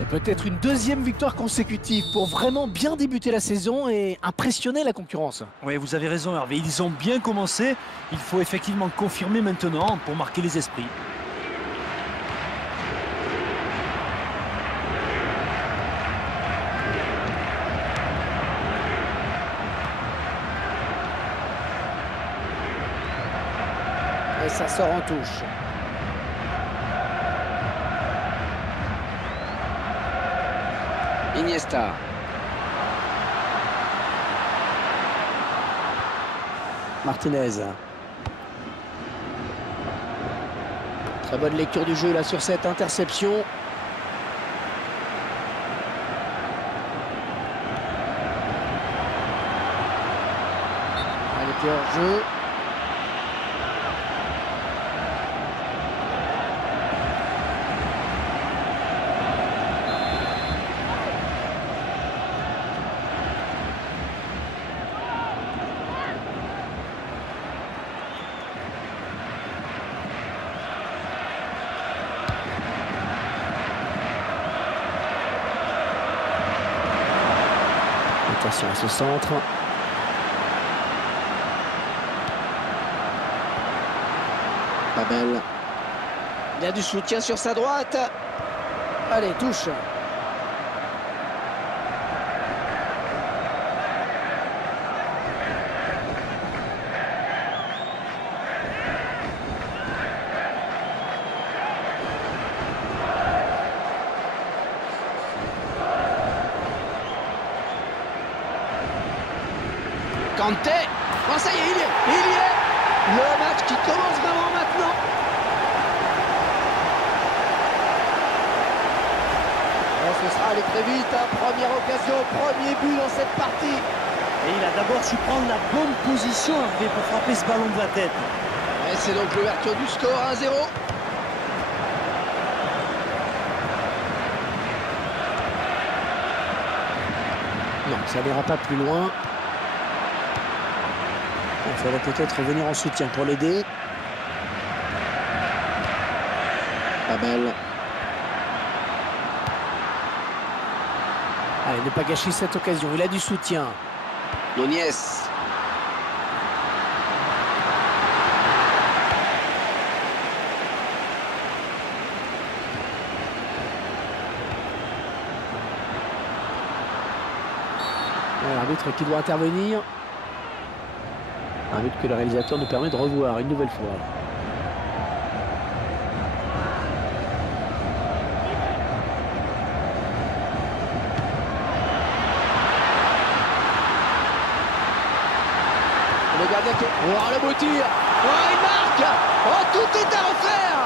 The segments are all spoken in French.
Et peut-être une deuxième victoire consécutive pour vraiment bien débuter la saison et impressionner la concurrence. Oui, vous avez raison Hervé, ils ont bien commencé. Il faut effectivement confirmer maintenant pour marquer les esprits. Et ça sort en touche. Iniesta. Martinez. Très bonne lecture du jeu là sur cette interception. Elle était hors jeu. Attention à ce centre. Pas belle. Il y a du soutien sur sa droite. Allez, touche. Kanté. Oh, ça y est, il y est. Il y est. Le match qui commence vraiment maintenant. Oh, ce sera allé très vite. Hein. Première occasion, premier but dans cette partie. Et il a d'abord su prendre la bonne position Hervé pour frapper ce ballon de la tête. Et c'est donc l'ouverture du score 1-0. Non, ça n'ira pas plus loin. Il faudrait peut-être venir en soutien pour l'aider. Pas belle. Allez, ne pas gâcher cette occasion. Il a du soutien. Nunez. L'arbitre qui doit intervenir. Un but que le réalisateur nous permet de revoir une nouvelle fois. Le gardien qui... Oh, le beau tir. Oh, il marque. Oh, tout est à refaire.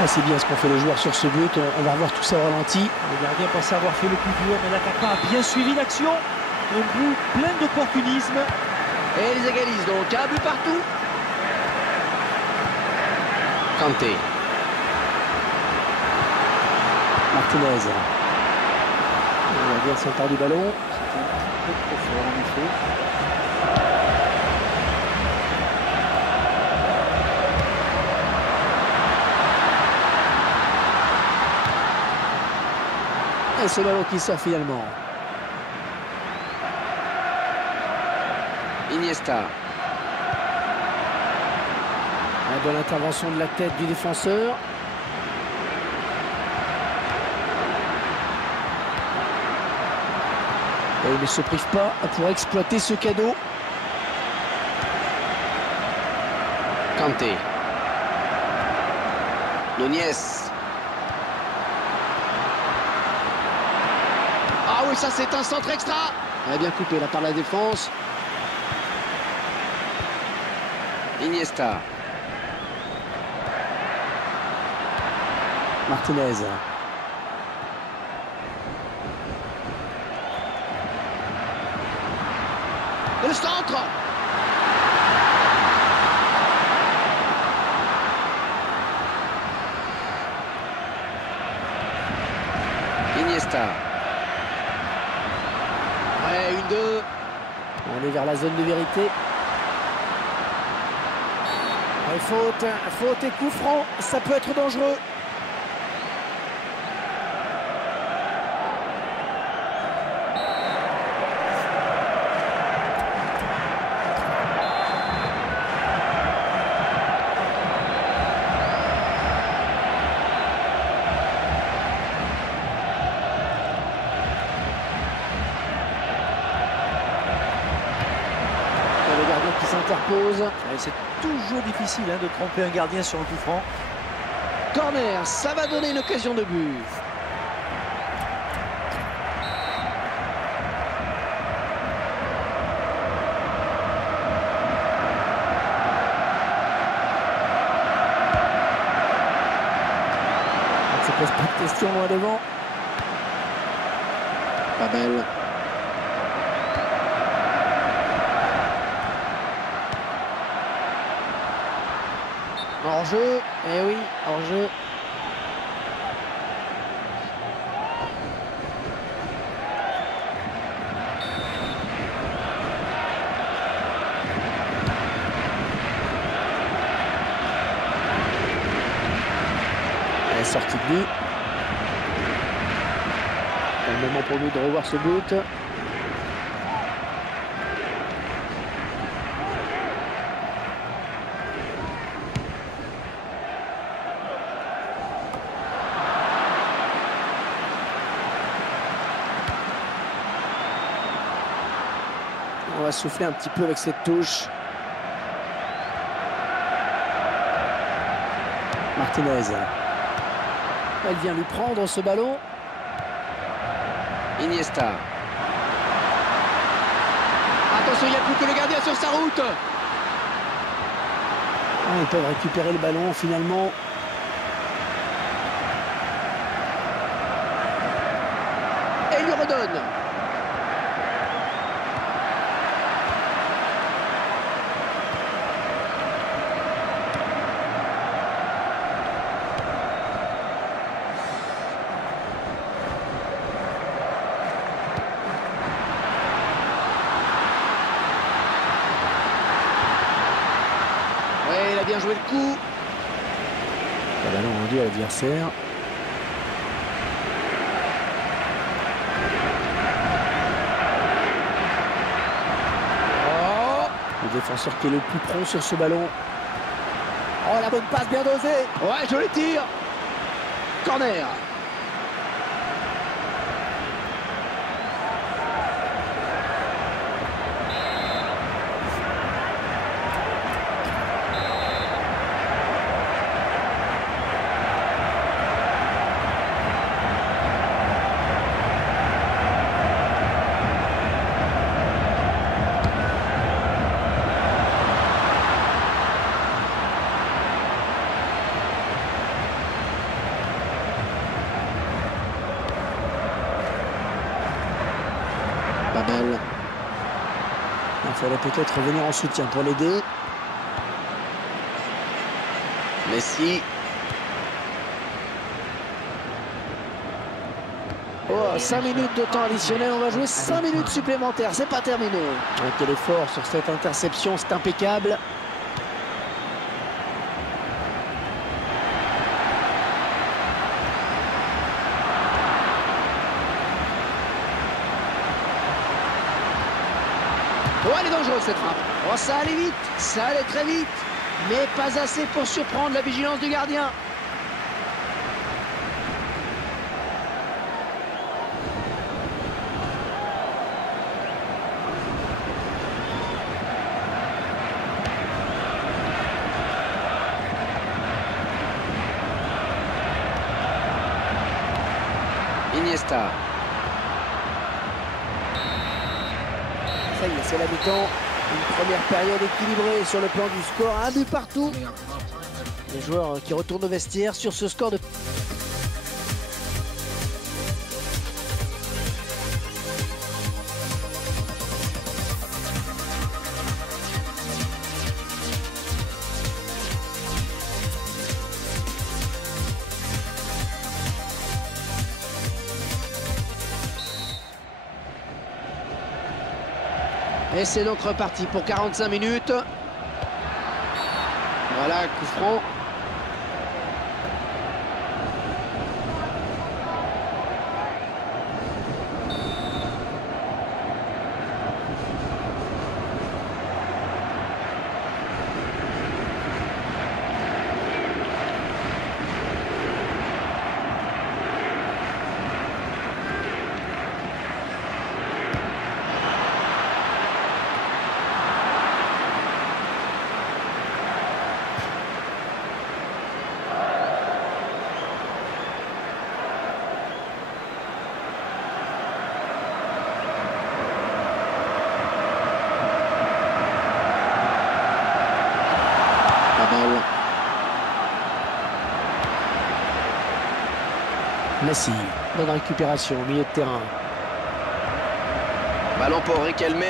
Ah, c'est bien ce qu'ont fait les joueurs sur ce but. On va revoir tout ça au ralenti. Le gardien pensait avoir fait le plus dur, mais l'attaquant a bien suivi l'action. Un but plein d'opportunisme. Et ils égalisent donc un but partout. Kanté. Martinez. On va dire s'empare du ballon. Très fort en effet. Et ce ballon qui sort finalement. Iniesta. La bonne intervention de la tête du défenseur. Et il ne se prive pas pour exploiter ce cadeau. Kanté. Nunez. Ah oui, ça c'est un centre extra. Elle a bien coupé là par la défense. Iniesta. Martinez. Le centre. Iniesta. Ouais, 1-2. On est vers la zone de vérité. Et faute et coup franc, ça peut être dangereux. s'impose. C'est toujours difficile de tromper un gardien sur un coup franc. Corner, ça va donner une occasion de but. On se pose pas de questions loin devant. Babel. Hors-jeu, eh oui, hors-jeu. Elle est sortie de lui. C'est le moment pour nous de revoir ce but. On va souffler un petit peu avec cette touche. Martinez. Elle vient lui prendre ce ballon. Iniesta. Attention, il n'y a plus que le gardien sur sa route. Ils peuvent récupérer le ballon finalement. Et il lui redonne. Ouais, il a bien joué le coup. Le ballon rendu à l'adversaire. Oh, Le défenseur qui est le plus prompt sur ce ballon. Oh, la bonne passe bien dosée. ouais, joli tir. Corner. Babel. Il fallait peut-être venir en soutien pour l'aider. Messi. Oh, 5 minutes de temps additionnel, on va jouer 5 minutes supplémentaires, c'est pas terminé. Quel effort sur cette interception, c'est impeccable. Oh, elle est dangereuse cette frappe. Oh, ça allait vite, ça allait très vite, mais pas assez pour surprendre la vigilance du gardien. Iniesta. Ça y est, c'est la mi-temps. Une première période équilibrée sur le plan du score. Un but partout. Les joueurs qui retournent au vestiaire sur ce score de... Et c'est donc reparti pour 45 minutes. Voilà, coup franc. Messi, bonne récupération au milieu de terrain. Ballon pour Riquelme.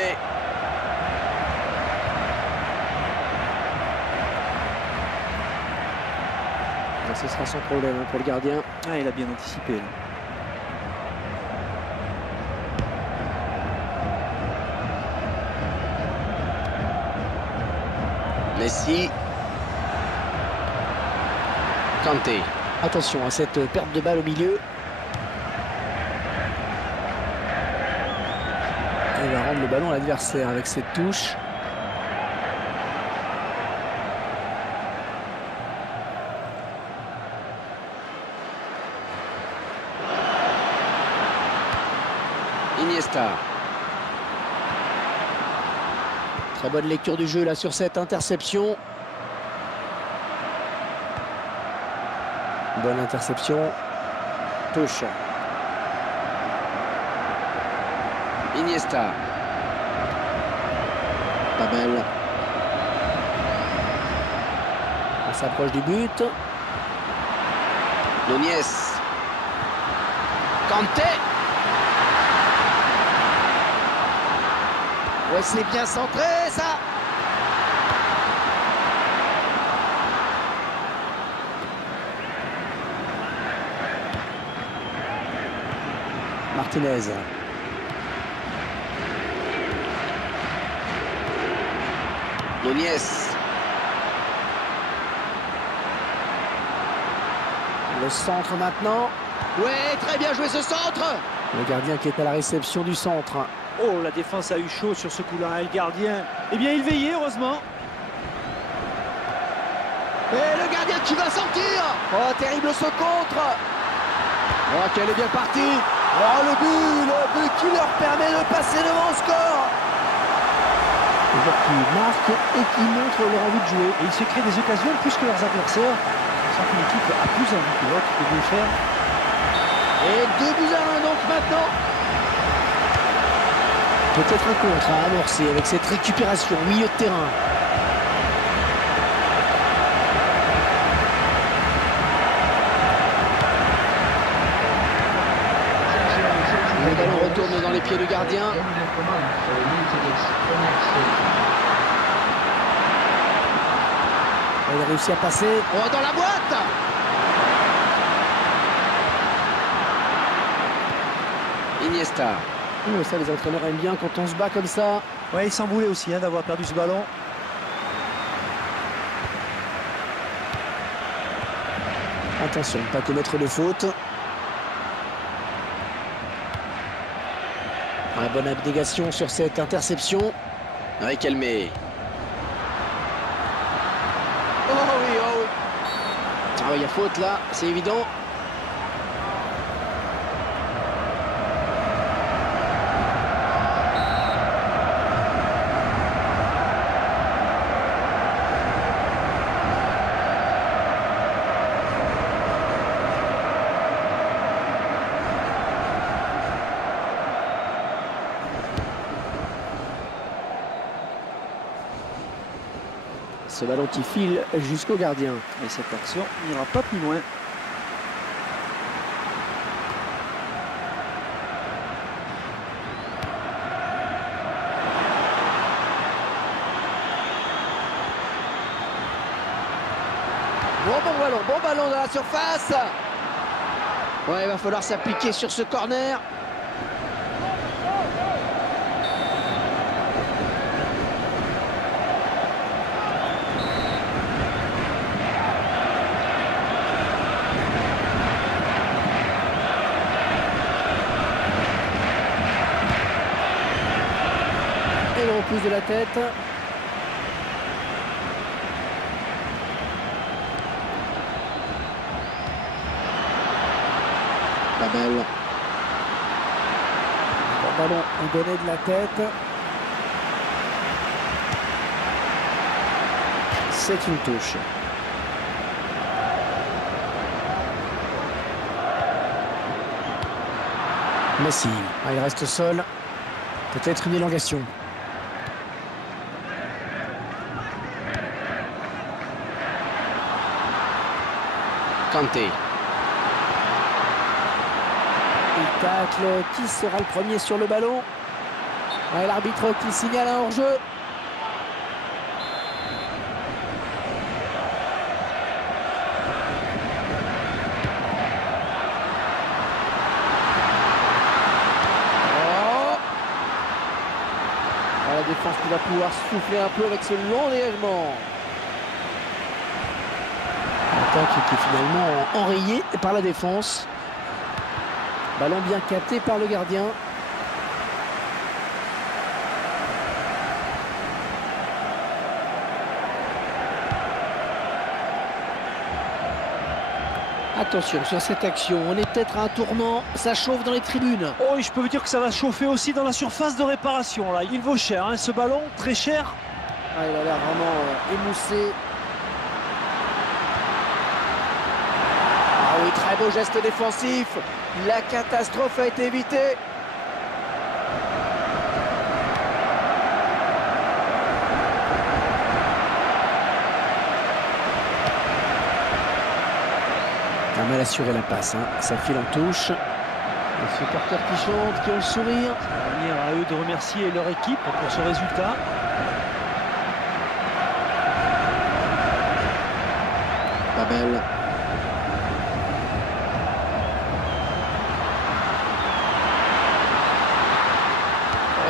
Ce sera sans problème pour le gardien. Ah, il a bien anticipé là. Messi. Kanté. Attention à cette perte de balle au milieu. Il va rendre le ballon à l'adversaire avec cette touche. Iniesta. Très bonne lecture du jeu là sur cette interception. Bonne interception. Touche. Iniesta. Pas belle. On s'approche du but. Nunez. Kanté. Ouais, c'est bien centré ça. Martinez. Nunez. Le centre maintenant. Ouais, très bien joué ce centre. Le gardien qui est à la réception du centre. Oh, la défense a eu chaud sur ce coup-là. Et le gardien, eh bien, il veillait, heureusement. Et le gardien qui va sortir. Oh, terrible ce contre. Oh, qu'elle est bien partie. Oh, le but qui leur permet de passer devant le score. Les joueurs qui marquent et qui montrent leur envie de jouer. Et ils se créent des occasions plus que leurs adversaires. On sent qu'une équipe a plus envie que l'autre de le faire. Et 2-1 donc maintenant. Peut-être un contre à amorcer avec cette récupération au milieu de terrain. Le ballon retourne dans les pieds du gardien. Il a réussi à passer. Oh, dans la boîte. Iniesta. Oh, ça, les entraîneurs aiment bien quand on se bat comme ça. Ouais, il s'en voulait aussi d'avoir perdu ce ballon. Attention, pas commettre de faute. La bonne abnégation sur cette interception. Riquelme. Oh oui, oh oui. Ah oui, il y a faute là, c'est évident. Ce ballon qui file jusqu'au gardien. Et cette action n'ira pas plus loin. Bon ballon dans la surface. Ouais, il va falloir s'appliquer sur ce corner. Et le repousse de la tête. Pas belle. Le ballon est donné de la tête. C'est une touche. Messi, il reste seul. Peut-être une élongation. Kanté. Il tacle. Qui sera le premier sur le ballon? Ouais, l'arbitre qui signale un hors-jeu. La défense qui va pouvoir souffler un peu avec ce long dégagement. Attaque qui est finalement enrayée par la défense. Ballon bien capté par le gardien. Attention sur cette action, on est peut-être à un tournant, ça chauffe dans les tribunes. Oh, et je peux vous dire que ça va chauffer aussi dans la surface de réparation. Là, il vaut cher, hein, ce ballon, très cher. Ah, il a l'air vraiment émoussé. Ah oui, très beau geste défensif. La catastrophe a été évitée. Un mal assuré la passe, hein. Ça file en touche. Les supporters qui chantent, qui ont le sourire. C'est à eux de remercier leur équipe pour ce résultat. Babel.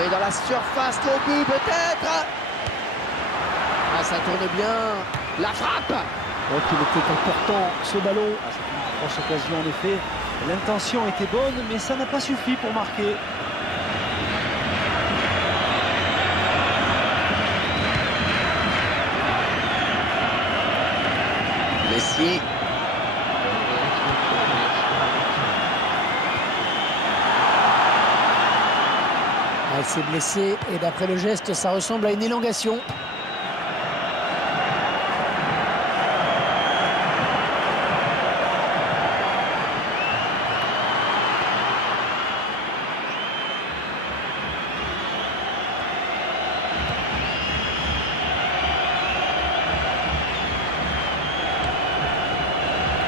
Et dans la surface, le but peut-être. Ah, ça tourne bien. La frappe. Donc il était important ce ballon. Ah, c'est une grosse occasion en effet. L'intention était bonne, mais ça n'a pas suffi pour marquer. Messi. Elle s'est blessée et d'après le geste, ça ressemble à une élongation.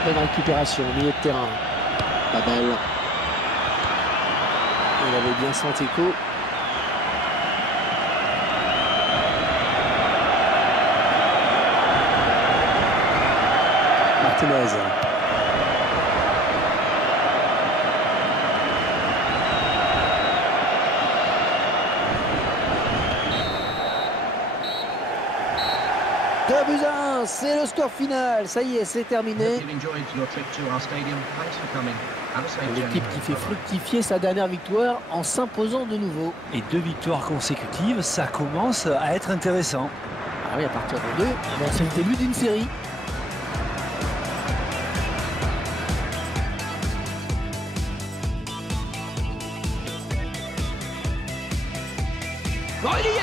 Bonne récupération au milieu de terrain. Babel. Il avait bien senti coup. Martinez. C'est le score final, ça y est, c'est terminé. L'équipe qui fait fructifier sa dernière victoire en s'imposant de nouveau. Et 2 victoires consécutives, ça commence à être intéressant. Ah oui, à partir de 2, c'est le début d'une série. Bon, il y est.